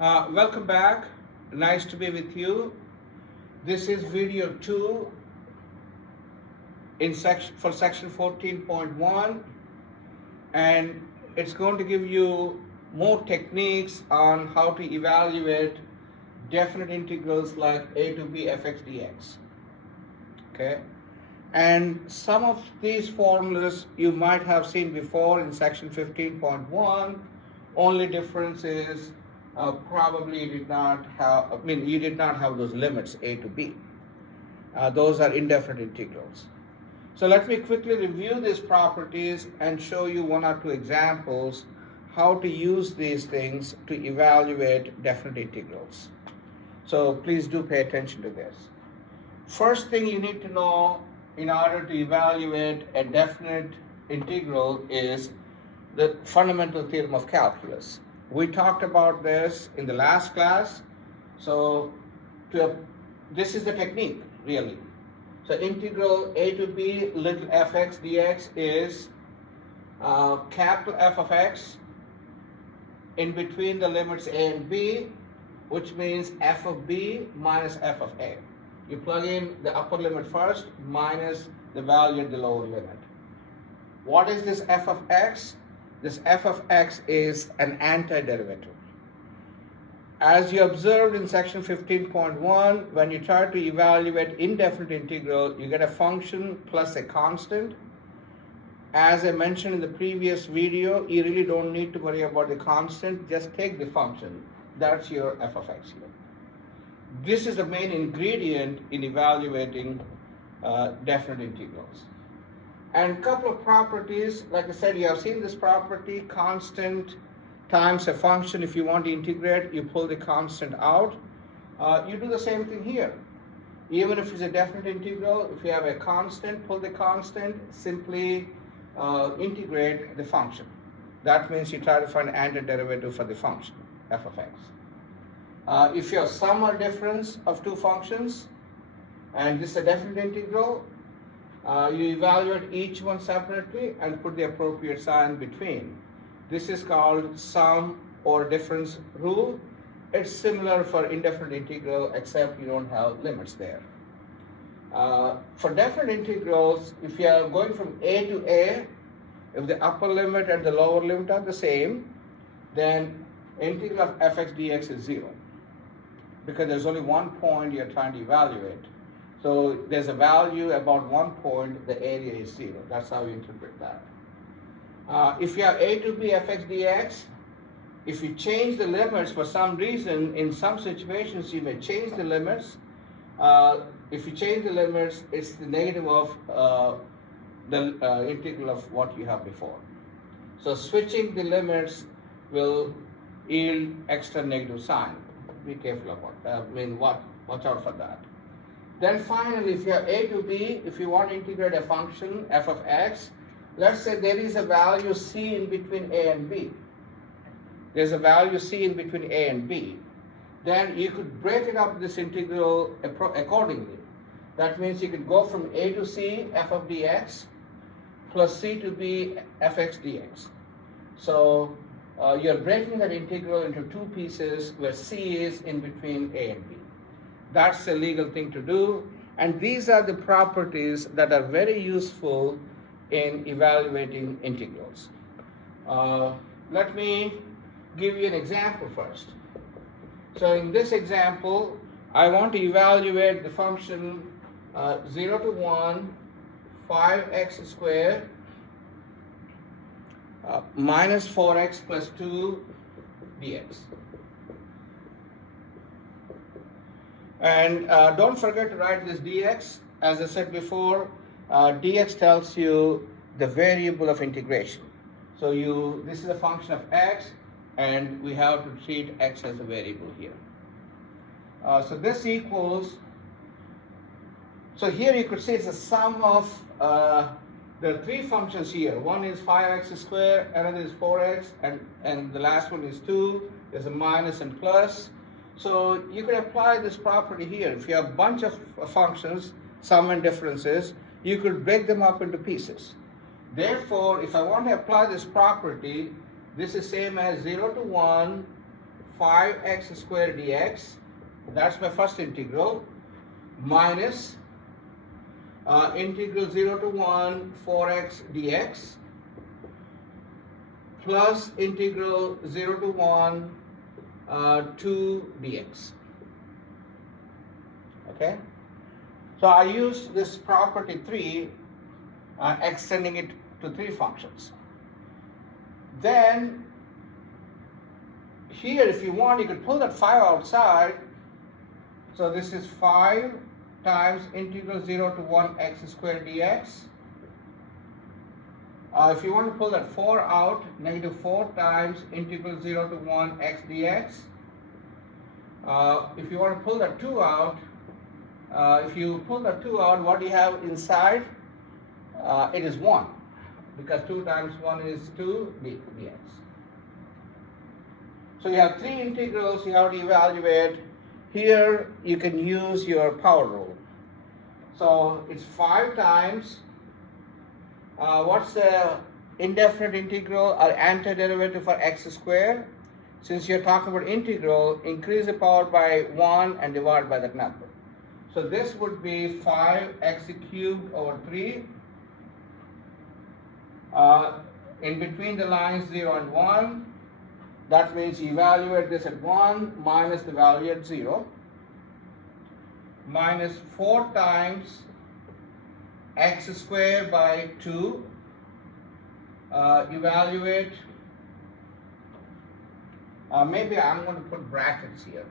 Welcome back. Nice to be with you. This is video 2 for section 14.1, and it's going to give you more techniques on how to evaluate definite integrals like a to b fx dx. Okay, and some of these formulas you might have seen before in section 15.1. Only difference is probably you did not have those limits a to b. Those are indefinite integrals. So let me quickly review these properties and show you one or two examples how to use these things to evaluate definite integrals. So please do pay attention to this. First thing you need to know in order to evaluate a definite integral is the fundamental theorem of calculus. We talked about this in the last class. So this is the technique, really. So integral a to b little fx dx is capital F of x in between the limits a and b, which means f of b minus f of a. You plug in the upper limit first minus the value at the lower limit. What is this f of x? This f of x is an antiderivative. As you observed in section 15.1, when you try to evaluate indefinite integral, you get a function plus a constant. As I mentioned in the previous video, you really don't need to worry about the constant, just take the function. That's your f of x here. This is the main ingredient in evaluating definite integrals. And a couple of properties, like I said, you have seen this property, constant times a function. If you want to integrate, you pull the constant out. You do the same thing here. Even if it's a definite integral, if you have a constant, pull the constant, simply integrate the function. That means you try to find antiderivative for the function, f of x. If you have sum or difference of two functions, and this is a definite integral, you evaluate each one separately and put the appropriate sign between. This is called sum or difference rule. It's similar for indefinite integral, except you don't have limits there. For definite integrals, if you are going from a to a, if the upper limit and the lower limit are the same, then integral of fx dx is 0. Because there's only one point you're trying to evaluate. So there's a value about 1 point, the area is 0. That's how you interpret that. If you have a to b fx dx, if you change the limits for some reason, in some situations you may change the limits. If you change the limits, it's the negative of the integral of what you have before. So switching the limits will yield extra negative sign. Be careful about that. Watch out for that. Then finally, if you have a to b, if you want to integrate a function f of x, let's say there is a value c in between a and b. There's a value c in between a and b. Then you could break it up, this integral, accordingly. That means you could go from a to c f of dx plus c to b fx dx. So you're breaking that integral into two pieces where c is in between a and b. That's a legal thing to do, and these are the properties that are very useful in evaluating integrals. Let me give you an example first. So in this example, I want to evaluate the function 0 to 1, 5x squared minus 4x plus 2 dx. And don't forget to write this dx. As I said before, dx tells you the variable of integration. So this is a function of x, and we have to treat x as a variable here. So this equals, so here you could say it's a sum of, there are three functions here. One is 5x squared, another is 4x, and the last one is 2. There's a minus and plus. So you can apply this property here. If you have a bunch of functions, sum and differences, you could break them up into pieces. Therefore, if I want to apply this property, this is same as 0 to 1, 5x squared dx, that's my first integral, minus integral 0 to 1 4x dx plus integral 0 to 1 2 dx. Okay, so I used this property 3, extending it to 3 functions. Then here, if you want, you could pull that 5 outside. So this is 5 times integral 0 to 1 x squared dx. If you want to pull that 4 out, negative 4 times integral 0 to 1 x dx. If you want to pull that 2 out, if you pull that 2 out, what do you have inside? It is 1, because 2 times 1 is 2 dx. So you have 3 integrals you have to evaluate. Here you can use your power rule. So it's 5 times, what's the indefinite integral or antiderivative for x squared? Since you're talking about integral, increase the power by 1 and divide by that number. So this would be 5x cubed over 3. In between the lines 0 and 1, that means you evaluate this at 1 minus the value at 0, minus 4 times x squared by 2, evaluate, maybe I'm going to put brackets here,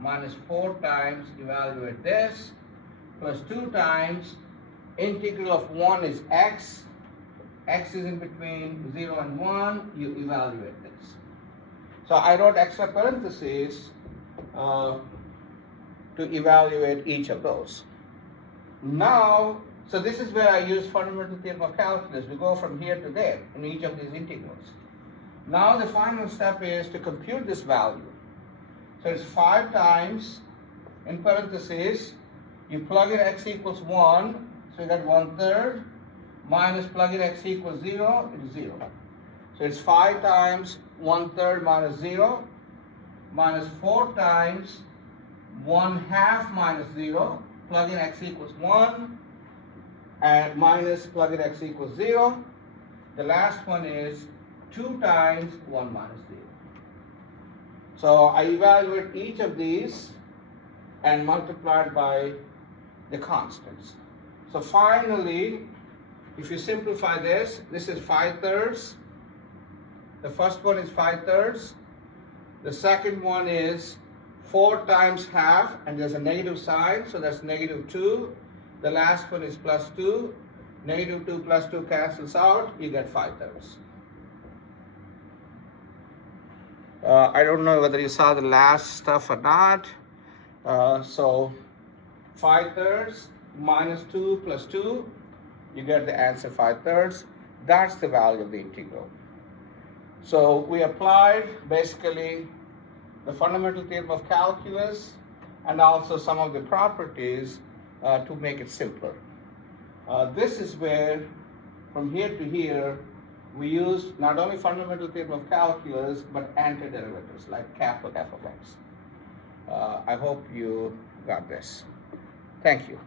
minus 4 times, evaluate this, plus 2 times, integral of 1 is x is in between 0 and 1, you evaluate this. So I wrote extra parentheses to evaluate each of those. Now, so this is where I use fundamental theorem of calculus. We go from here to there in each of these integrals. Now the final step is to compute this value. So it's 5 times, in parentheses, you plug in x equals 1, so you got 1/3, minus plug in x equals 0, it is 0. So it's 5 times 1/3 minus 0, minus 4 times 1/2 minus 0, plug in x equals 1, and minus plug in x equals 0. The last one is 2 times 1 minus 0. So I evaluate each of these and multiply it by the constants. So finally, if you simplify this, this is 5/3. The first one is 5/3. The second one is 4 times half, and there's a negative sign, so that's -2. The last one is +2. -2 plus 2 cancels out, you get 5/3. I don't know whether you saw the last stuff or not. So 5/3 minus 2 plus 2, you get the answer 5/3. That's the value of the integral. So we applied basically the fundamental theorem of calculus and also some of the properties to make it simpler. This is where, from here to here, we used not only fundamental theorem of calculus, but antiderivatives like cap of f of x. I hope you got this. Thank you.